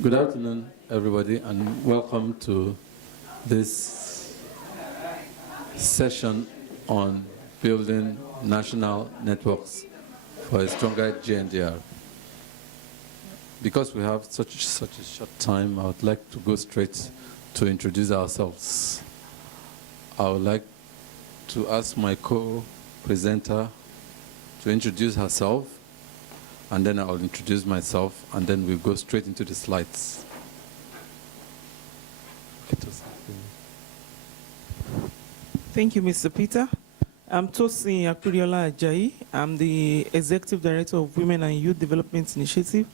Good afternoon, everybody, and welcome to this session on building national networks for a stronger GNDR. Because we have such a short time, I would like to go straight to introduce ourselves. I would like to ask my co-presenter to introduce herself, and then I'll introduce myself, and then we'll go straight into the slides. Thank you, Mr. Peter. I'm Tosin Apiriola-Ajayi. I'm the Executive Director of Women and Youth Development Initiative,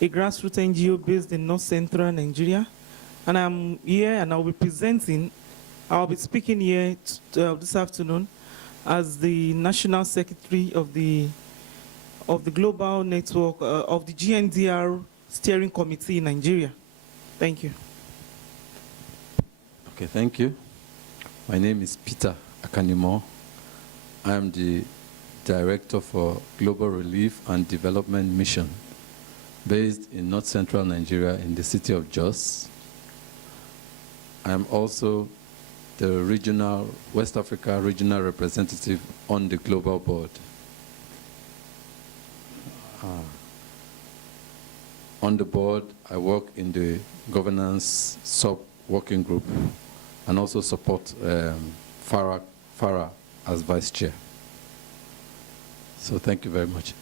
a grassroots NGO based in North Central Nigeria. And I'm here and I'll be speaking here this afternoon as the National Secretary of the Global Network of the GNDR Steering Committee in Nigeria. Thank you. Okay, thank you. My name is Peter Akanimoh. I am the Director for Global Relief and Development Mission based in North Central Nigeria in the city of Jos. I am also the West Africa Regional Representative on the Global Board. On the board, I work in the governance sub-working group and also support Farah as vice chair. So thank you very much.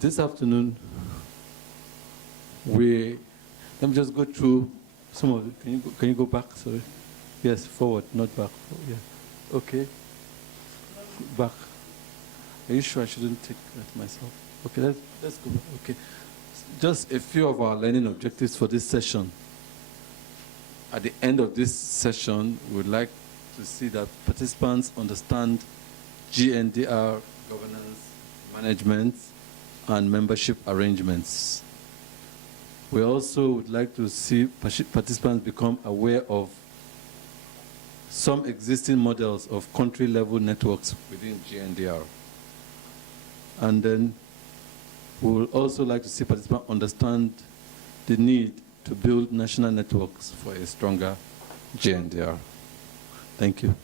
This afternoon, let me just go through some of it. Can you go back? Sorry. Yes, forward, not back. Yeah. Okay. Back. Are you sure I shouldn't take that myself? Okay, let's go back. Okay. Just a few of our learning objectives for this session. At the end of this session, we'd like to see that participants understand GNDR governance, management, and membership arrangements. We also would like to see participants become aware of some existing models of country-level networks within GNDR. And then we would also like to see participants understand the need to build national networks for a stronger GNDR. Thank you.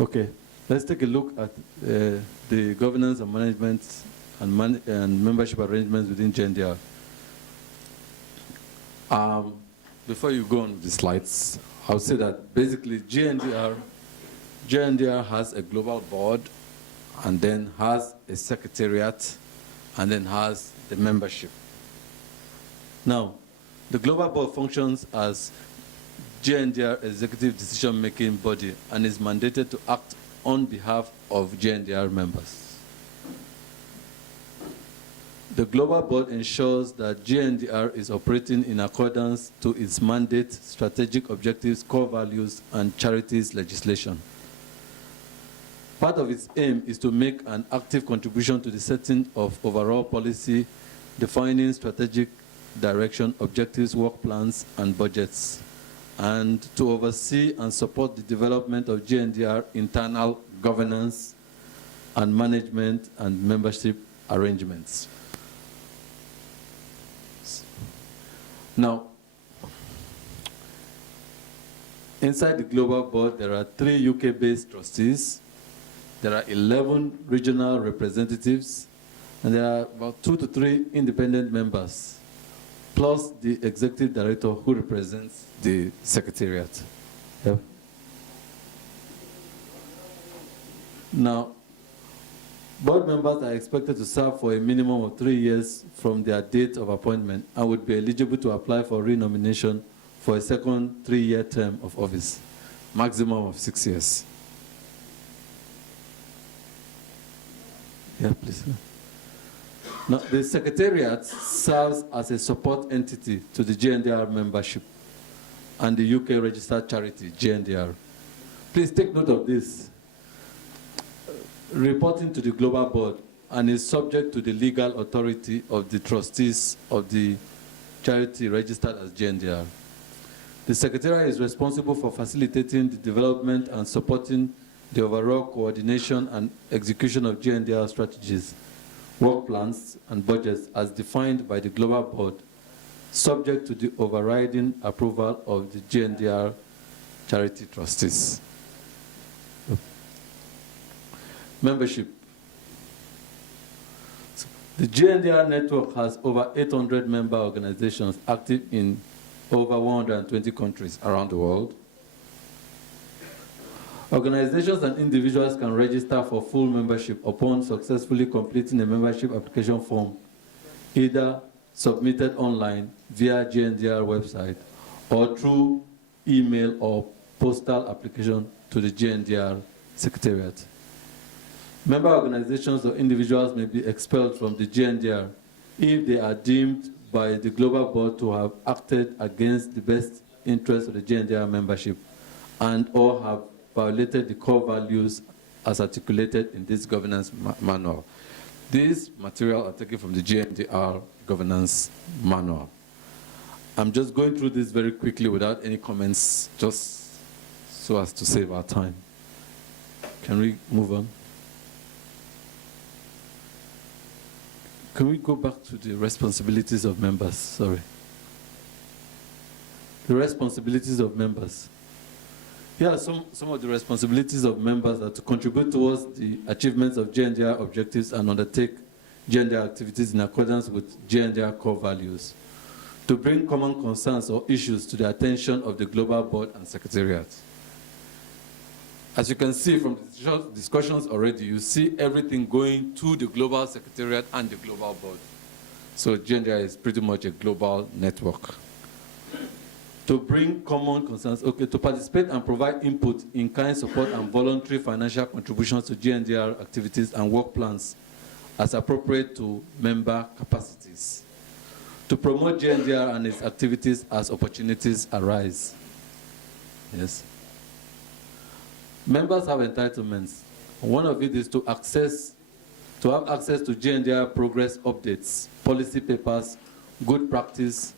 Okay, let's take a look at the governance and management and membership arrangements within GNDR. Before you go on with the slides, I'll say that basically GNDR has a global board and then has a secretariat and then has the membership. Now, the global board functions as GNDR executive decision-making body and is mandated to act on behalf of GNDR members. The global board ensures that GNDR is operating in accordance to its mandate, strategic objectives, core values, and charities legislation. Part of its aim is to make an active contribution to the setting of overall policy, defining strategic direction, objectives, work plans, and budgets, and to oversee and support the development of GNDR internal governance and management and membership arrangements. Now, inside the global board, there are 3 UK-based trustees, there are 11 regional representatives, and there are about 2 to 3 independent members, plus the executive director who represents the secretariat. Yeah. Now, board members are expected to serve for a minimum of 3 years from their date of appointment and would be eligible to apply for renomination for a second 3-year term of office, maximum of 6 years. Yeah, please. Now, the Secretariat serves as a support entity to the GNDR membership and the UK registered charity, GNDR. Please take note of this. Reporting to the Global Board and is subject to the legal authority of the trustees of the charity registered as GNDR. The Secretariat is responsible for facilitating the development and supporting the overall coordination and execution of GNDR strategies, work plans, and budgets as defined by the Global Board subject to the overriding approval of the GNDR charity trustees. Membership. The GNDR network has over 800 member organizations active in over 120 countries around the world. Organizations and individuals can register for full membership upon successfully completing a membership application form, either submitted online via GNDR website or through email or postal application to the GNDR Secretariat. Member organizations or individuals may be expelled from the GNDR if they are deemed by the Global Board to have acted against the best interests of the GNDR membership and or have violated the core values as articulated in this governance manual. These material are taken from the GNDR governance manual. I'm just going through this very quickly without any comments, just so as to save our time. Can we move on? Can we go back to the responsibilities of members? Sorry. The responsibilities of members. Here are some of the responsibilities of members are to contribute towards the achievements of GNDR objectives and undertake GNDR activities in accordance with GNDR core values, to bring common concerns or issues to the attention of the Global Board and Secretariat. As you can see from the discussions already, you see everything going to the Global Secretariat and the Global Board. So GNDR is pretty much a global network. To bring common concerns, okay, to participate and provide input in kind support and voluntary financial contributions to GNDR activities and work plans as appropriate to member capacities. To promote GNDR and its activities as opportunities arise. Yes. Members have entitlements. One of it is to have access to GNDR progress updates, policy papers, good practice,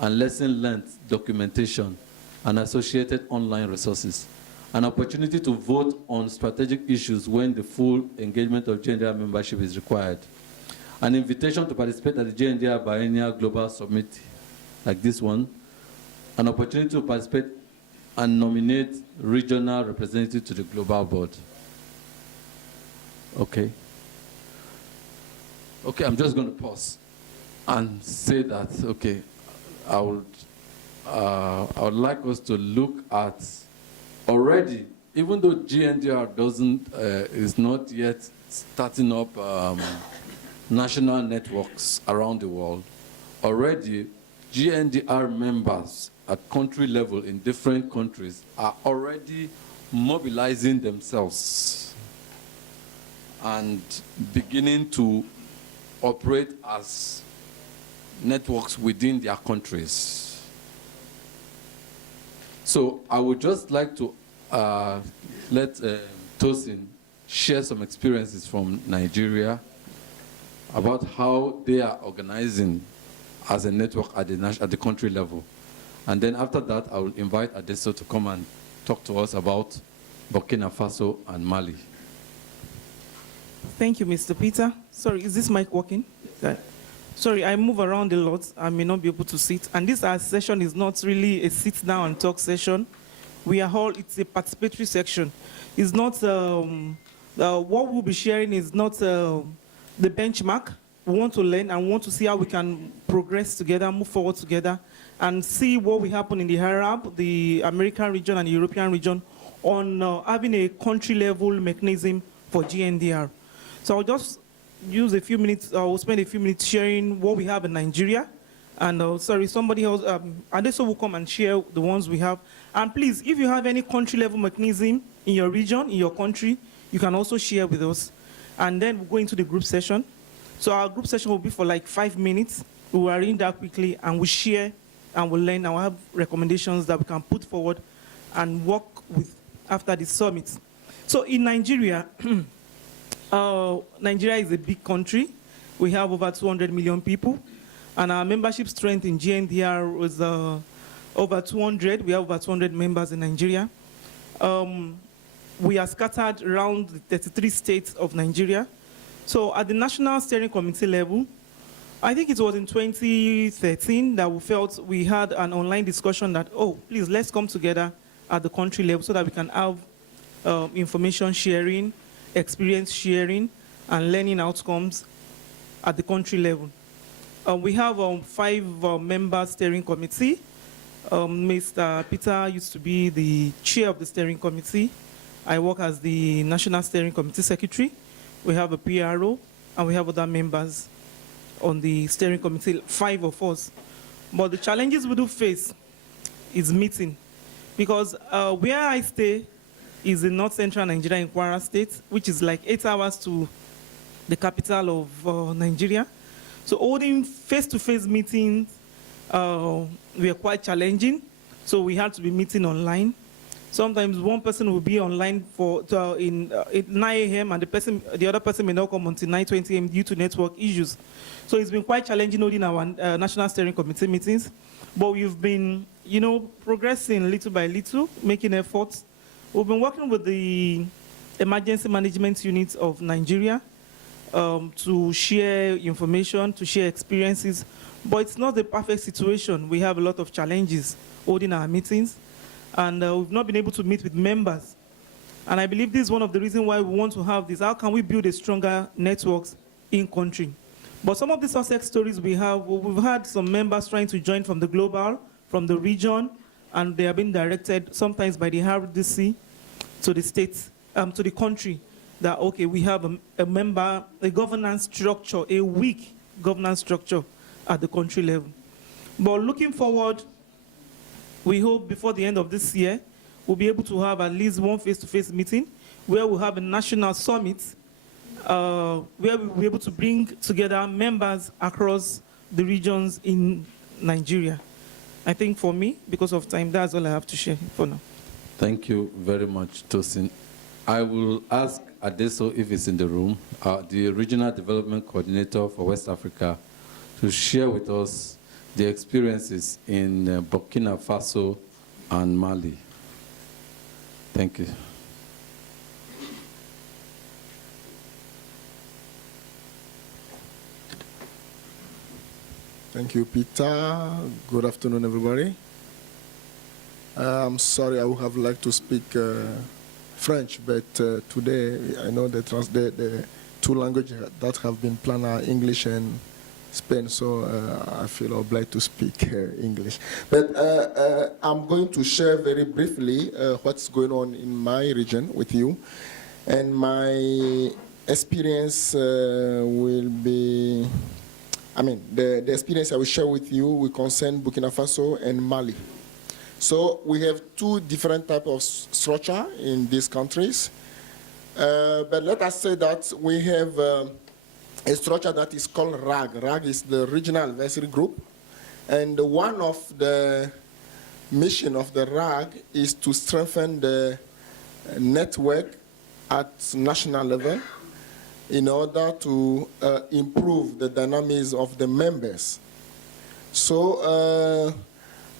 and lesson learned documentation, and associated online resources. An opportunity to vote on strategic issues when the full engagement of GNDR membership is required. An invitation to participate at the GNDR Biennial Global Summit, like this one. An opportunity to participate and nominate regional representatives to the Global Board. Okay. Okay, I'm just going to pause and say that, okay, I would like us to look at already, even though GNDR is not yet starting up national networks around the world, already GNDR members at country level in different countries are already mobilizing themselves and beginning to operate as networks within their countries. So I would just like to let Tosin share some experiences from Nigeria about how they are organizing as a network at the country level. And then after that, I will invite Adessou to come and talk to us about Burkina Faso and Mali. Thank you, Mr. Peter. Sorry, is this mic working? Sorry, I move around a lot. I may not be able to sit. And this session is not really a sit down and talk session. It's a participatory section. It's not, what we'll be sharing is not the benchmark. We want to learn and want to see how we can progress together, move forward together, and see what will happen in the Arab, the American region, and the European region on having a country-level mechanism for GNDR. So I'll just use a few minutes, I'll spend a few minutes sharing what we have in Nigeria. And sorry, somebody else, Adessou will come and share the ones we have. And please, if you have any country-level mechanism in your region, in your country, you can also share with us. And then we'll go into the group session. So our group session will be for like 5 minutes. We'll arrange that quickly and we'll share and we'll learn and we'll have recommendations that we can put forward and work with after the summit. So in Nigeria, Nigeria is a big country. We have over 200 million people. And our membership strength in GNDR was over 200. We have over 200 members in Nigeria. We are scattered around the 33 states of Nigeria. So at the National Steering Committee level, I think it was in 2013 that we felt we had an online discussion that, oh, please, let's come together at the country level so that we can have information sharing, experience sharing, and learning outcomes at the country level. We have 5-member steering committee. Mr. Peter used to be the chair of the steering committee. I work as the National Steering Committee Secretary. We have a PRO, and we have other members on the steering committee, 5 of us. But the challenges we do face is meeting. Because where I stay is in North Central Nigeria in Kwara State, which is like 8 hours to the capital of Nigeria. So holding face-to-face meetings were quite challenging. So we had to be meeting online. Sometimes one person will be online at 9 a.m. and the other person may not come until 9:20 a.m. due to network issues. So it's been quite challenging holding our National Steering Committee meetings. But we've been, progressing little by little, making efforts. We've been working with the Emergency Management Unit of Nigeria to share information, to share experiences. But it's not the perfect situation. We have a lot of challenges holding our meetings. And we've not been able to meet with members. And I believe this is one of the reasons why we want to have this. How can we build a stronger networks in country? But some of the success stories we've had some members trying to join from the global, from the region, and they are being directed sometimes by the RDC to the states, to the country, that, okay, we have a governance structure, a weak governance structure at the country level. But looking forward, we hope before the end of this year, we'll be able to have at least one face-to-face meeting where we'll have a national summit where we'll be able to bring together members across the regions in Nigeria. I think for me, because of time, that's all I have to share for now. Thank you very much, Tosin. I will ask Adessou, if he's in the room, the Regional Development Coordinator for West Africa, to share with us the experiences in Burkina Faso and Mali. Thank you. Thank you, Peter. Good afternoon, everybody. I'm sorry, I would have liked to speak French, but today I know the two languages that have been planned are English and Spain, so I feel obliged to speak English. But I'm going to share very briefly what's going on in my region with you. And my experience will be, the experience I will share with you will concern Burkina Faso and Mali. So we have two different types of structure in these countries. But let us say that we have a structure that is called RAG. RAG is the Regional Advisory Group. And one of the mission of the RAG is to strengthen the network at national level in order to improve the dynamics of the members. So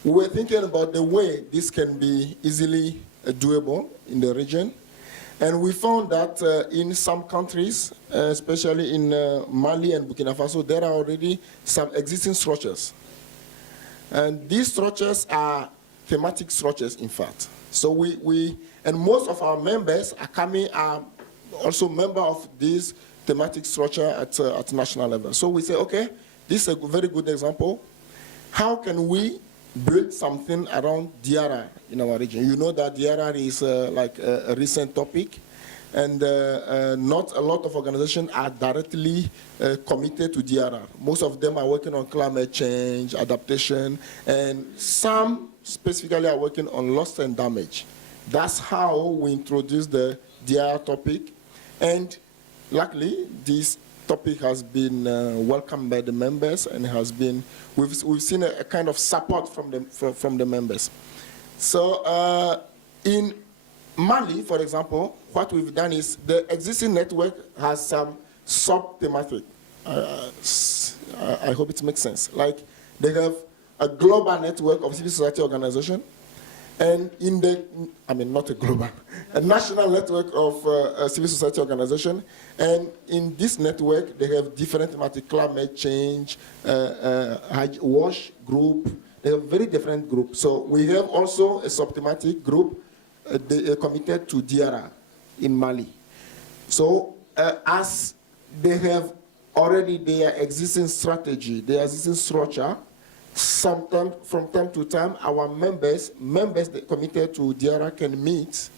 we were thinking about the way this can be easily doable in the region. And we found that in some countries, especially in Mali and Burkina Faso, there are already some existing structures. And these structures are thematic structures, in fact. So and most of our members are also members of this thematic structure at national level. So we say, okay, this is a very good example. How can we build something around DRR in our region? You know that DRR is like a recent topic, and not a lot of organizations are directly committed to DRR. Most of them are working on climate change, adaptation, and some specifically are working on loss and damage. That's how we introduced the DRR topic, and luckily this topic has been welcomed by the members and has been, we've seen a kind of support from the members. So in Mali, for example, what we've done is the existing network has some sub-thematic. I hope it makes sense. Like they have a global network of civil society organization, And in the, not a global, a national network of civil society organization. And in this network, they have different thematic: climate change, WASH group. They have very different groups. So we have also a sub-thematic group committed to DRR in Mali. So as they have already their existing strategy, their existing structure, sometimes from time to time, our members that committed to DRR can meet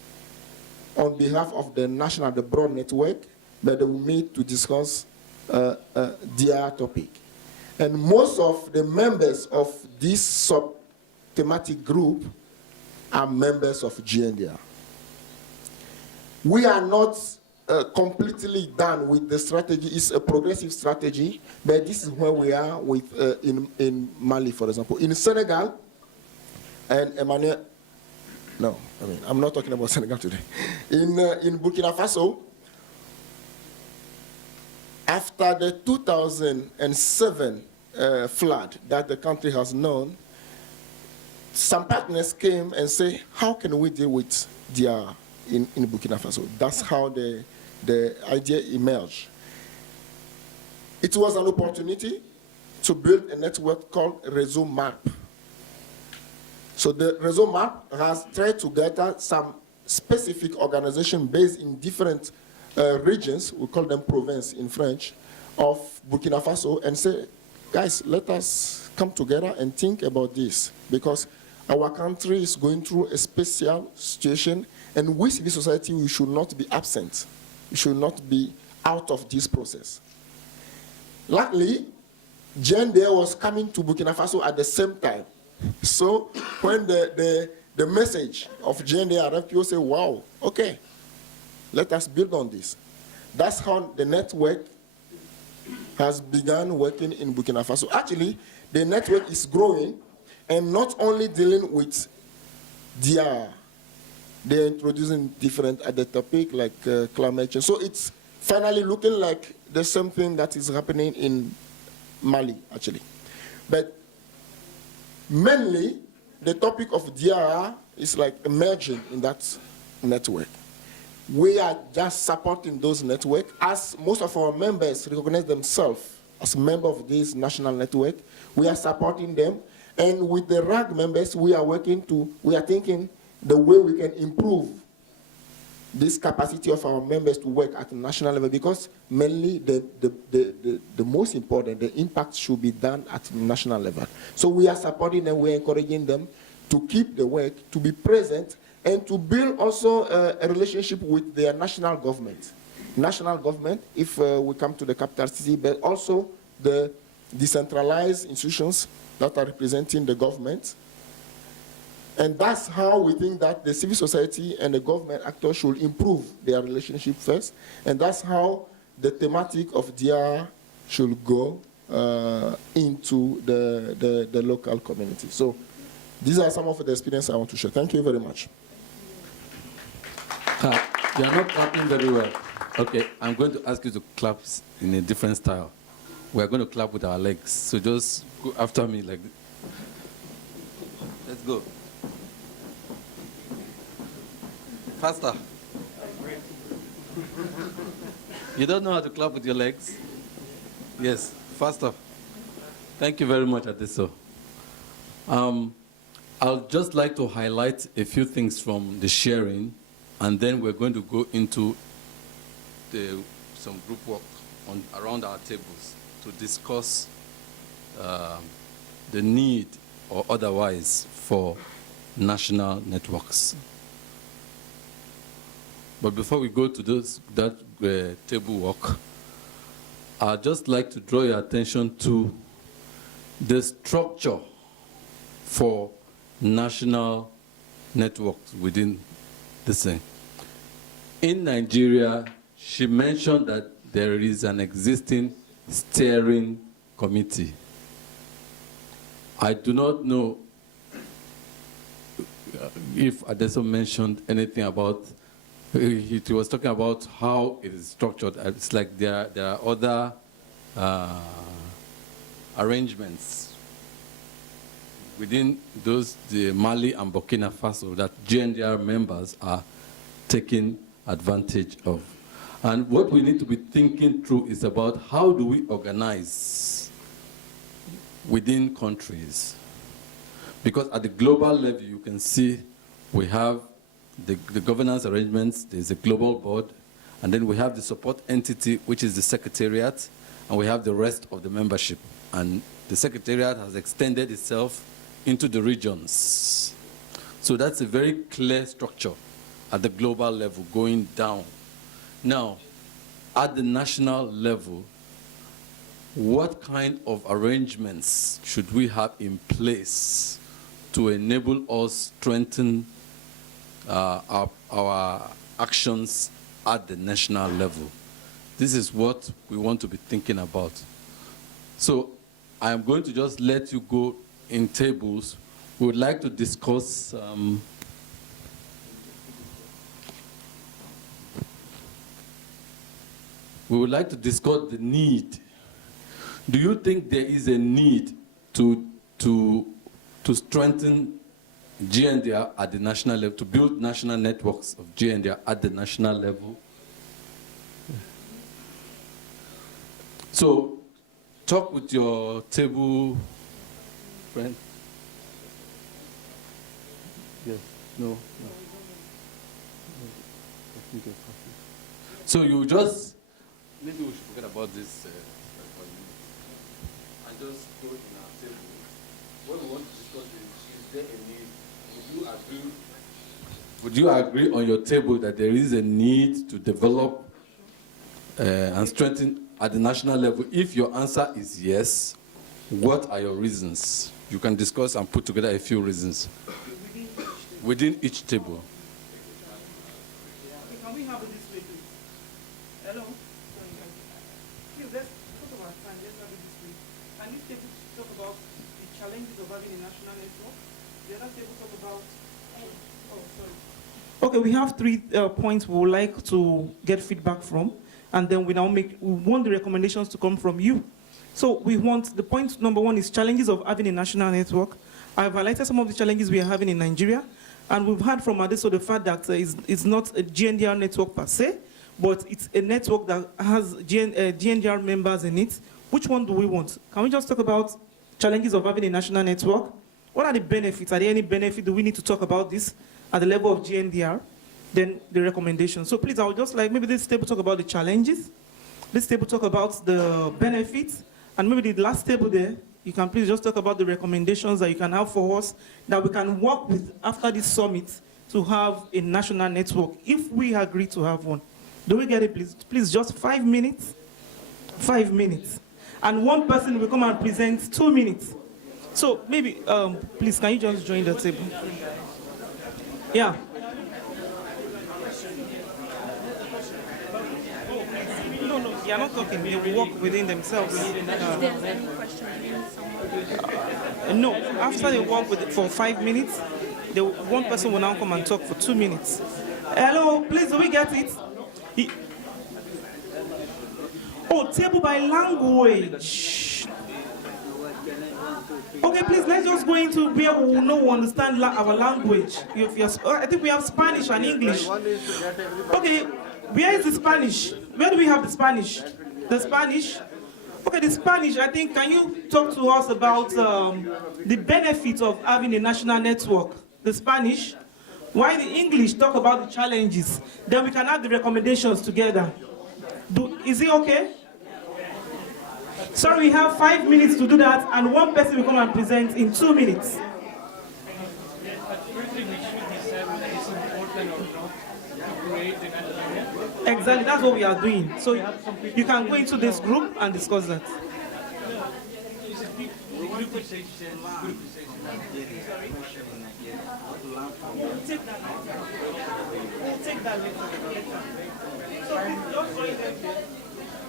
on behalf of the national, the broad network, but they will meet to discuss DRR topic. And most of the members of this sub-thematic group are members of GNDR. We are not completely done with the strategy. It's a progressive strategy, but this is where we are with in Mali, for example. In Senegal, and Emmanuel, no, I'm not talking about Senegal today. In Burkina Faso, after the 2007 flood that the country has known, some partners came and said, how can we deal with DRR in Burkina Faso? That's how the idea emerged. It was an opportunity to build a network called Réseau MAP. So the Réseau MAP has tried to gather some specific organizations based in different regions, we call them provinces in French, of Burkina Faso, and say, guys, let us come together and think about this, because our country is going through a special situation, and we, civil society, we should not be absent. We should not be out of this process. Luckily, GNDR was coming to Burkina Faso at the same time. So when the message of GNDR arrived, people say, wow, okay, let us build on this. That's how the network has begun working in Burkina Faso. Actually, the network is growing, and not only dealing with DRR, they're introducing different other topics like climate change. So it's finally looking like the same thing that is happening in Mali, actually. But mainly, the topic of DRR is like emerging in that network. We are just supporting those networks, as most of our members recognize themselves as members of this national network. We are supporting them, and with the RAG members, we are thinking the way we can improve this capacity of our members to work at the national level, because mainly the most important, the impact should be done at the national level. So we are supporting them, we're encouraging them to keep the work, to be present, and to build also a relationship with their national government. National government, if we come to the capital city, but also the decentralized institutions that are representing the government. And that's how we think that the civil society and the government actors should improve their relationship first. And that's how the thematic of DRR should go into the local community. So these are some of the experiences I want to share. Thank you very much. You are not clapping very well. Okay, I'm going to ask you to clap in a different style. We are going to clap with our legs. So just go after me like this. Let's go. Faster. You don't know how to clap with your legs? Yes, faster. Thank you very much, Adessou. I'd just like to highlight a few things from the sharing, and then we're going to go into some group work around our tables to discuss the need or otherwise for national networks. But before we go to that table work, I'd just like to draw your attention to the structure for national networks within this thing. In Nigeria, she mentioned that there is an existing steering committee. I do not know if Adessou mentioned anything about, he was talking about how it is structured. It's like there are other arrangements within the Mali and Burkina Faso that GNDR members are taking advantage of. And what we need to be thinking through is about how do we organize within countries. Because at the global level, you can see we have the governance arrangements, there's a global board, and then we have the support entity, which is the secretariat, and we have the rest of the membership. And the secretariat has extended itself into the regions. So that's a very clear structure at the global level going down. Now, at the national level, what kind of arrangements should we have in place to enable us strengthen our actions at the national level? This is what we want to be thinking about. So I am going to just let you go in tables. We would like to discuss the need. Do you think there is a need to strengthen GNDR at the national level, to build national networks of GNDR at the national level? So talk with your table friend. Yes, no. So you just, maybe we should forget about this and just go in our table. What we want to discuss is there a need? Would you agree on your table that there is a need to develop and strengthen at the national level? If your answer is yes, what are your reasons? You can discuss and put together a few reasons within each table. Can we have it this way, please? Hello? Please, let's talk about time. Let's have it this way. Can you table talk about the challenges of having a national network? The other table talk about... Oh, sorry. Okay, we have 3 points we would like to get feedback from, and then we want the recommendations to come from you. So we want, the point number 1 is challenges of having a national network. I've highlighted some of the challenges we are having in Nigeria, and we've heard from Adessou the fact that it's not a GNDR network per se, but it's a network that has GNDR members in it. Which one do we want? Can we just talk about challenges of having a national network? What are the benefits? Are there any benefit? Do we need to talk about this at the level of GNDR? Then the recommendations. So please, I would just like, maybe this table talk about the challenges, this table talk about the benefits, and maybe the last table there, you can please just talk about the recommendations that you can have for us that we can work with after this summit to have a national network, if we agree to have one. Do we get it, please? Please, just 5 minutes. 5 minutes. And one person will come and present 2 minutes. So maybe, please, can you just join the table? Yeah. No, they are not talking. They work within themselves. No, after they work with it for 5 minutes, one person will now come and talk for 2 minutes. Hello, please, do we get it? Oh, table by language. Okay, please, let's just go into where we will know we understand our language. I think we have Spanish and English. Okay, where is the Spanish? Where do we have the Spanish? The Spanish? Okay, the Spanish, I think, can you talk to us about the benefits of having a national network? The Spanish? Why the English talk about the challenges? Then we can have the recommendations together. Is it okay? Sorry, we have 5 minutes to do that, and one person will come and present in 2 minutes. Exactly, that's what we are doing. So you can go into this group and discuss that. We'll take that later.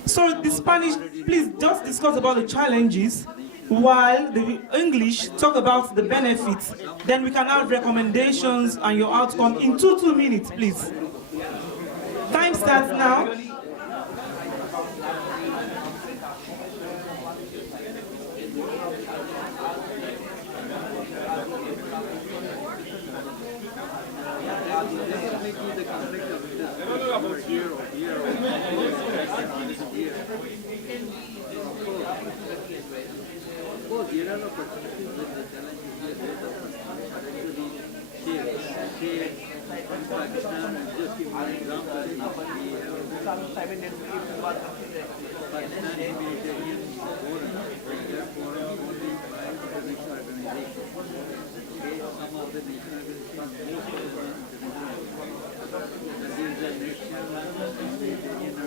So the Spanish, please just discuss about the challenges while the English talk about the benefits. Then we can have recommendations and your outcome in 2 minutes, please. Time starts now. there are opportunities with the challenges we are there, say, in Pakistan, just give one example, we have Pakistani humanitarian forum, that forum only invites international organizations. Okay, some of the national organizations, most of them international. And there is a national humanitarian